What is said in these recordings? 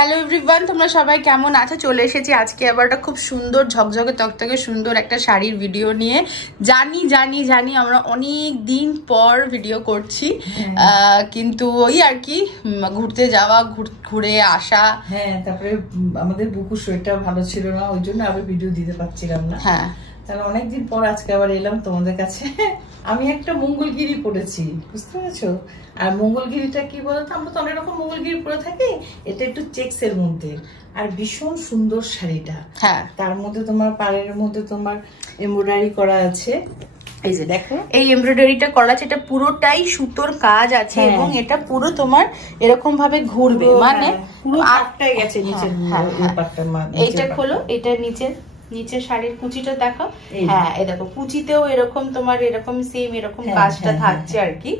Hello everyone, তোমরা সবাই কেমন আছো? চলে এসেছি আজকে আবার একটা খুব সুন্দর ঝকঝকে তকতকে সুন্দর একটা শাড়ির ভিডিও নিয়ে। জানি আমরা অনেক দিন পর ভিডিও করছি, কিন্তু ওই আর কি ঘুরতে যাওয়া, ঘুরে আসা। হ্যাঁ, তারপরে আমাদের বুকুর শরীরটা ভালো ছিল না, ওই জন্য আবার ভিডিও দিতে পারছিলাম না। হ্যাঁ, তাহলে অনেকদিন পর আজকে আবার এলাম তোমাদের কাছে। আমি একটা মঙ্গলগিরি পরেছি, বুঝতে পেরেছো? আর মঙ্গলগিরিটা কি বলতো, আমরা তো অনেক রকম মঙ্গলগিরি পরে থাকি, এটা একটু চেক্স এর মধ্যে আর ভীষণ সুন্দর শাড়িটা। হ্যাঁ, তার মধ্যে তোমার পাড়ের মধ্যে তোমার এমব্রয়ডারি করা আছে। এই যে দেখো, এই এমব্রয়ডারিটা করা আছে, এটা পুরোটাই সুতোর কাজ আছে এবং এটা পুরো তোমার এরকম ভাবে ঘুরবে, মানে পুরো আটটাই গেছে নিচের পাটটা। এইটা খোলো, এটা নিচে শাড়ির কুচিটা দেখো। হ্যাঁ, এই দেখো কুচিতেও এরকম তোমার এরকম সেম এরকম কাজটা থাকছে আর কি।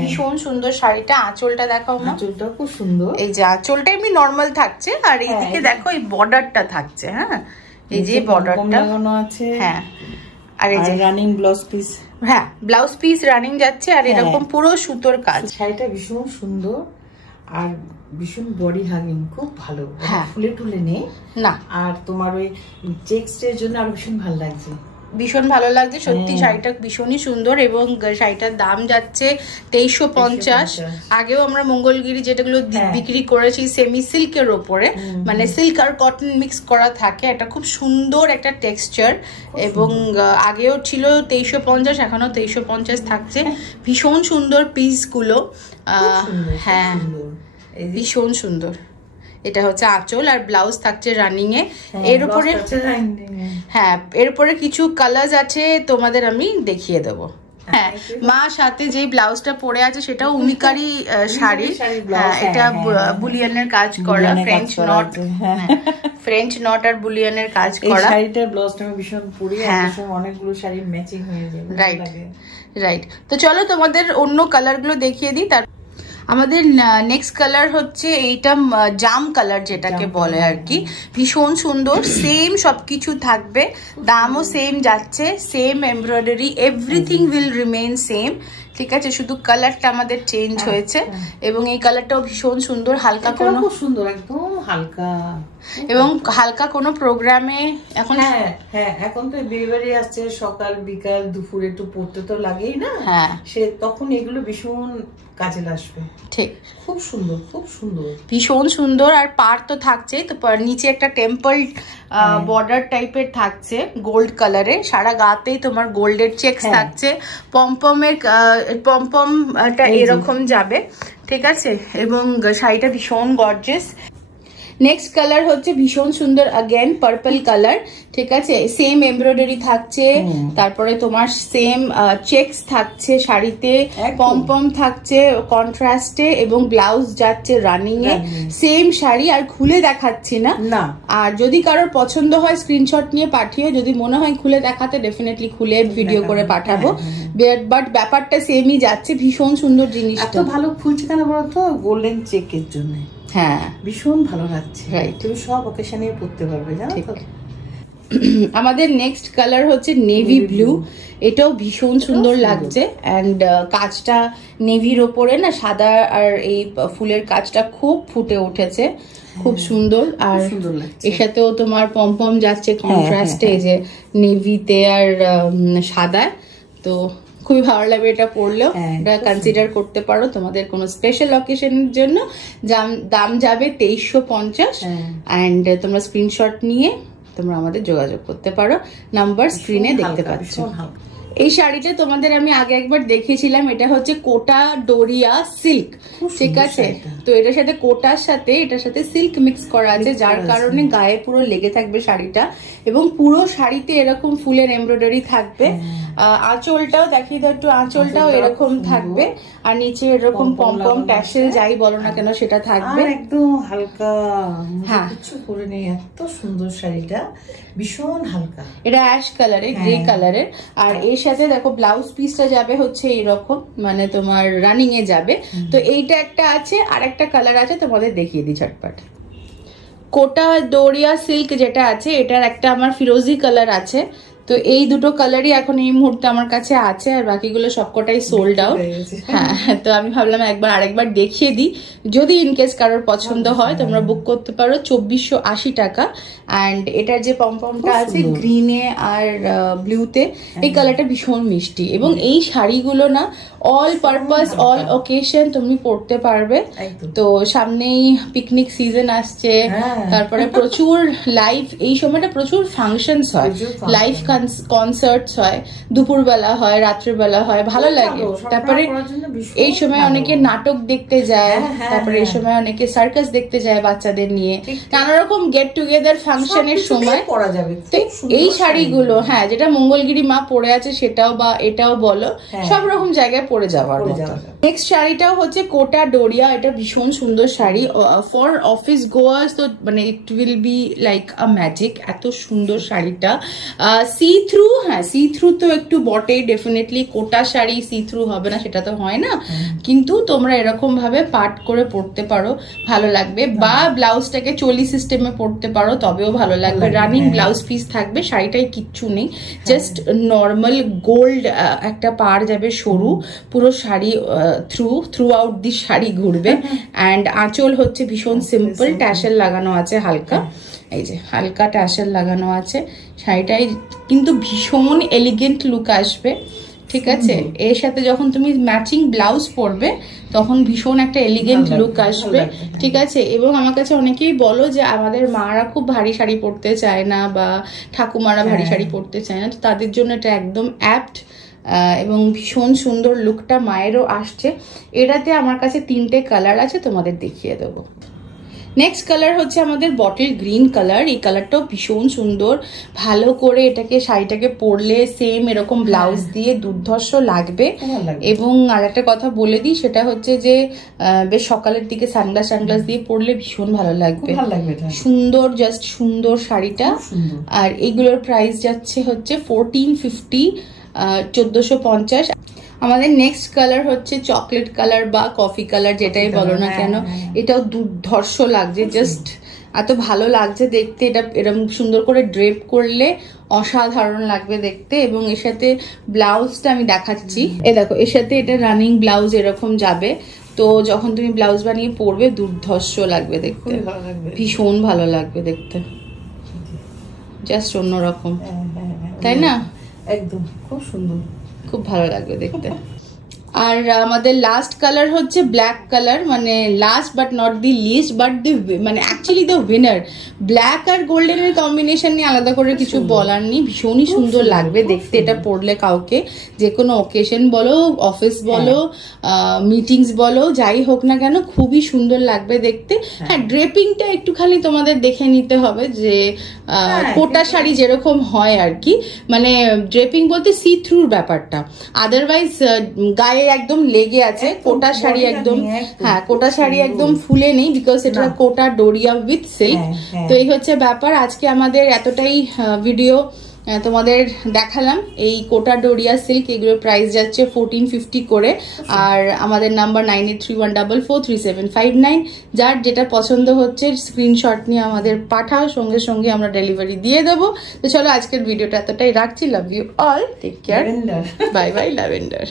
ভীষণ সুন্দর শাড়িটা। আঁচলটা দেখাও না, আঁচলটা খুব সুন্দর। এই যে আঁচলটা এমনি নর্মাল থাকছে আর এইদিকে দেখো এই বর্ডারটা থাকছে। হ্যাঁ, এই যে বর্ডারটা লাগানো আছে। হ্যাঁ, আর এই যে রানিং ব্লাউজ পিস। হ্যাঁ, ব্লাউজ পিস রানিং যাচ্ছে আর এরকম পুরো সুতোর কাজ। শাড়িটা ভীষণ সুন্দর আর ভীষণ বডি হাগিং, খুব ভালো। ফুলে টুলে নেই না, আর তোমার ওই চেক্সের জন্য আর ভীষণ ভালো লাগছে, ভীষণ ভালো লাগছে সত্যি। শাড়িটা ভীষণই সুন্দর এবং শাড়িটার দাম যাচ্ছে 2350। আগেও আমরা মঙ্গলগিরি যেটাগুলো বিক্রি করেছি সেমি সিল্কের ওপরে, মানে সিল্ক আর কটন মিক্স করা থাকে, এটা খুব সুন্দর একটা টেক্সচার। এবং আগেও ছিল 2350, এখনো 2350 থাকছে। ভীষণ সুন্দর পিসগুলো। হ্যাঁ, ভীষণ সুন্দর। এটা হচ্ছে আঁচল আর ব্লাউজ থাকছে রানিং এ। এর উপরে হ্যাঁ, এর উপরে কিছু কালার আছে, তোমাদের আমি দেখিয়ে দেবো। হ্যাঁ, মা সাথে যে ব্লাউজটা পরে আছে সেটাও উমিকারি শাড়ি। এটা বুলিয়ানের কাজ করা, ফ্রেঞ্চ নট, ফ্রেঞ্চ নট আর বুলিয়ানের কাজ করা। শাড়িটার ব্লাউজটা ভীষণ পুরি, অনেকগুলো শাড়ি ম্যাচিং হয়ে যাবে। রাইট। তো চলো তোমাদের অন্য কালার গুলো দেখিয়ে দিই। তার আমাদের নেক্সট কালার হচ্ছে এইটা জাম কালার যেটাকে বলে আর কি। ভীষণ সুন্দর, সেম সবকিছু থাকবে, দামও সেম যাচ্ছে, same embroidery, everything will remain same. ঠিক আছে, শুধু কালারটা আমাদের চেঞ্জ হয়েছে এবং এই কালারটাও ভীষণ সুন্দর। হালকা কোনো সুন্দর, একদম হালকা এবং হালকা কোনো প্রোগ্রামে এখন। হ্যাঁ, এখন তো বিয়ে বাড়ি আসছে, সকাল বিকাল দুপুর একটু পড়তে তো লাগেই না। হ্যাঁ, সে তখন এগুলো ভীষণ কাজে আসবে। ঠিক, খুব সুন্দর, খুব সুন্দর, ভীষণ সুন্দর। আর পার তো থাকছে, তো নিচে একটা টেম্পল বর্ডার টাইপের থাকছে গোল্ড কালারে, সারা গাতেই তোমার গোল্ডের চেকস থাকছে। পমপমটা এরকম যাবে, ঠিক আছে। এবং শাড়িটা ভীষণ গর্জিয়াস। নেক্সট কালার হচ্ছে ভীষণ সুন্দর, अगेन পার্পল কালার, ঠিক আছে। সেম এমব্রয়ডারি থাকছে, তারপরে তোমার সেম চেকস থাকছে শাড়িতে, পমপম থাকছে কন্ট্রাস্টে এবং ব্লাউজ যাচ্ছে রানিং এ। সেম শাড়ি, আর খুলে দেখাচ্ছি না। আর যদি কারোর পছন্দ হয় স্ক্রিনশট নিয়ে পাঠিও, যদি মনে হয় খুলে দেখাতে ডেফিনেটলি খুলে ভিডিও করে পাঠাবো। বাট ব্যাপারটা সেমই যাচ্ছে। ভীষণ সুন্দর জিনিসটা, ভালো ফুলছে কেন বলতো, গোল্ডেন চেকের জন্য। হ্যাঁ, ভীষণ ভালো লাগছে। তুমি সব অকেশনে পরতে পারবে, জানো তো। আমাদের নেক্সট কালার হচ্ছে নেভি ব্লু। এটাও ভীষণ সুন্দর লাগছে অ্যান্ড কাজটা নেভির ওপরে না সাদা আর এই ফুলের কাজটা খুব ফুটে উঠেছে, খুব সুন্দর। আর এর সাথেও তোমার পমপম যাচ্ছে কন্ট্রাস্টে, যে নেভিতে আর সাদা। তো খুবই ভালো লাগবে এটা পরলেও। এটা কনসিডার করতে পারো তোমাদের কোনো স্পেশাল অকেশনের জন্য। দাম যাবে 2350 অ্যান্ড তোমরা স্ক্রিনশট নিয়ে তোমরা আমাদের যোগাযোগ করতে পারো, নাম্বার স্ক্রিনে দেখতে পাচ্ছ। এই শাড়িটা তোমাদের আমি আগে একবার দেখিয়েছিলাম, এটা হচ্ছে কোটা ডোরিয়া সিল্ক, ঠিক আছে। তো এটার সাথে কোটার সাথে এটার সাথে সিল্ক মিক্স করা আছে, যার কারণে গায়ে পুরো লেগে থাকবে শাড়িটা এবং পুরো শাড়িতে এরকম ফুলের এমব্রয়ডারি থাকবে। আঁচলটাও দেখিয়ে দাও একটু, আঁচলটাও এরকম থাকবে আর নিচে এরকম পমপম ট্যাসেল যাই বলো না কেন সেটা থাকবে, একদম হালকা। হ্যাঁ, কিছু করে নেই, এত সুন্দর শাড়িটা, ভীষণ হালকা। এটা অ্যাশ কালারে, গ্রে কালারের। আর এর সাথে দেখো ব্লাউজ পিসটা যাবে হচ্ছে এইরকম, মানে তোমার রানিং এ যাবে। তো এইটা একটা আছে, আর একটা কালার আছে, তোমাদের দেখিয়ে দিই ঝটপট। কোটা ডোরিয়া সিল্ক যেটা আছে, এটার একটা আমার ফিরোজি কালার আছে, তো এই দুটো কালারই এখন এই মুহূর্তে আমার কাছে আছে, আর বাকিগুলো সবকটাই সোল্ড আউট। হ্যাঁ, তো আমি ভাবলাম একবার আরেকবার দেখিয়ে দিই, যদি ইনকেস কারোর পছন্দ হয় তোমরা বুক করতে পারো 2480 টাকা। অ্যান্ড এটার যে পমপমটা আছে গ্রিনে আর ব্লুতে, এই কালারটা ভীষণ মিষ্টি, এবং এই শাড়িগুলো না অল পারপাস অল ওকেশন তুমি পরতে পারবে। তো সামনেই পিকনিক সিজন আসছে, তারপরে প্রচুর লাইভ, এই সময়টা প্রচুর ফাংশনস হয়, লাইভ কনসার্টস হয়, দুপুরবেলা হয়, রাত্রিবেলা হয়, ভালো লাগে। তারপরে এই সময় অনেকে নাটক দেখতে যায়, তারপরে এই সময় অনেকে সার্কাস দেখতে যায় বাচ্চাদের নিয়ে, নানা রকম গেট টুগেদার ফাংশনের সময় পরা যাবে এই শাড়িগুলো। হ্যাঁ, যেটা মঙ্গলগিরি মা পরে আছে সেটাও বা এটাও বলো, সব রকম জায়গায় পরে যাওয়ার মতো। নেক্সট শাড়িটাও হচ্ছে কোটা ডোরিয়া, এটা ভীষণ সুন্দর শাড়ি ফর অফিস গোয়ার্স, তো মানে it will be like a magic. এত সুন্দর শাড়িটা, সি থ্রু, হ্যাঁ সি থ্রু তো একটু বটে, ডেফিনেটলি কোটা শাড়ি সি থ্রু হবে না সেটা তো হয় না, কিন্তু তোমরা এরকম ভাবে পাট করে পরতে পারো, ভালো লাগবে, বা ব্লাউজটাকে চলি সিস্টেমে পরতে পারো, তবেও ভালো লাগবে। রানিং ব্লাউজ পিস থাকবে, শাড়িটাই কিচ্ছু নেই, জাস্ট নর্মাল গোল্ড একটা পার যাবে সরু, পুরো sari through out the sari ঘুরবে। অ্যান্ড আঁচল হচ্ছে ভীষণ সিম্পল, ট্যাসেল লাগানো আছে হালকা, এই যে হালকা ট্যাসেল লাগানো আছে। শাড়িটাই কিন্তু ভীষণ এলিগেন্ট লুক আসবে, ঠিক আছে। এর সাথে যখন তুমি ম্যাচিং ব্লাউজ পরবে তখন ভীষণ একটা এলিগেন্ট লুক আসবে, ঠিক আছে। এবং আমার কাছে অনেকেই বলো যে আমাদের মারা খুব ভারী শাড়ি পরতে চায় না, বা ঠাকুমারা ভারী শাড়ি পরতে চায় না, তো তাদের জন্য এটা একদম অ্যাপ্ট, এবং ভীষণ সুন্দর লুকটা মায়েরও আসছে। এটাতে আমার কাছে 3টে কালার আছে, তোমাদের দেখিয়ে দেবো। নেক্সট কালার হচ্ছে আমাদের বটল গ্রিন কালার, এই কালারটাও ভীষণ সুন্দর, ভালো করে এটাকে শাড়িটাকে পরলে সেম এরকম ব্লাউজ দিয়ে দুর্ধর্ষ লাগবে। এবং আর একটা কথা বলে দিই, সেটা হচ্ছে যে বেশ সকালের দিকে সানগ্লাস দিয়ে পরলে ভীষণ ভালো লাগবে, সুন্দর, জাস্ট সুন্দর শাড়িটা। আর এইগুলোর প্রাইস যাচ্ছে হচ্ছে 1450, 1450। আমাদের নেক্সট কালার হচ্ছে চকলেট কালার বা কফি কালার, যেটাই বলো না কেন, এটাও দুর্ধর্ষ লাগছে, জাস্ট এত ভালো লাগছে দেখতে। এটা এরকম সুন্দর করে ড্রেপ করলে অসাধারণ লাগবে দেখতে। এবং এর সাথে ব্লাউজটা আমি দেখাচ্ছি, এ দেখো, এর সাথে এটা রানিং ব্লাউজ এরকম যাবে, তো যখন তুমি ব্লাউজ বানিয়ে পরবে দুর্ধর্ষ লাগবে দেখতে, ভীষণ ভালো লাগবে দেখতে, জাস্ট অন্যরকম, তাই না? একদম খুব সুন্দর, খুব ভালো লাগবে দেখতে। আর আমাদের লাস্ট কালার হচ্ছে ব্ল্যাক কালার, মানে last but not the least, but the মানে অ্যাকচুয়ালি দ্য উইনার। ব্ল্যাক আর গোল্ডেনের কম্বিনেশন নিয়ে আলাদা করে কিছু বলার নেই, ভীষণই সুন্দর লাগবে দেখতে এটা পরলে। কাউকে যে কোনো অকেশন বলো, অফিস বলো, মিটিংস বলো, যাই হোক না কেন খুবই সুন্দর লাগবে দেখতে। হ্যাঁ, ড্রেপিংটা একটুখানি তোমাদের দেখে নিতে হবে, যে কোটা শাড়ি যেরকম হয় আর কি, মানে ড্রেপিং বলতে সি থ্রুর ব্যাপারটা, আদারওয়াইজ গায়ে একদম লেগে আছে। কোটা শাড়ি একদম, হ্যাঁ কোটা শাড়ি একদম ফুলে নেই, বিকজ এটা কোটা ডোরিয়া উইথ সিল্ক। তো এই হচ্ছে ব্যাপার। আজকে আমাদের এতটাই ভিডিও তোমাদের দেখালাম এই কোটা ডোরিয়া সিল্ক, এগুলোর প্রাইস যাচ্ছে 1450 করে। আর আমাদের নাম্বার 9831443759, যার যেটা পছন্দ হচ্ছে স্ক্রিনশট নিয়ে আমাদের পাঠাও, সঙ্গে সঙ্গে আমরা ডেলিভারি দিয়ে দেবো। তো চলো আজকের ভিডিওটা এতটাই রাখছি। Love you all, take care, bye bye, lavender.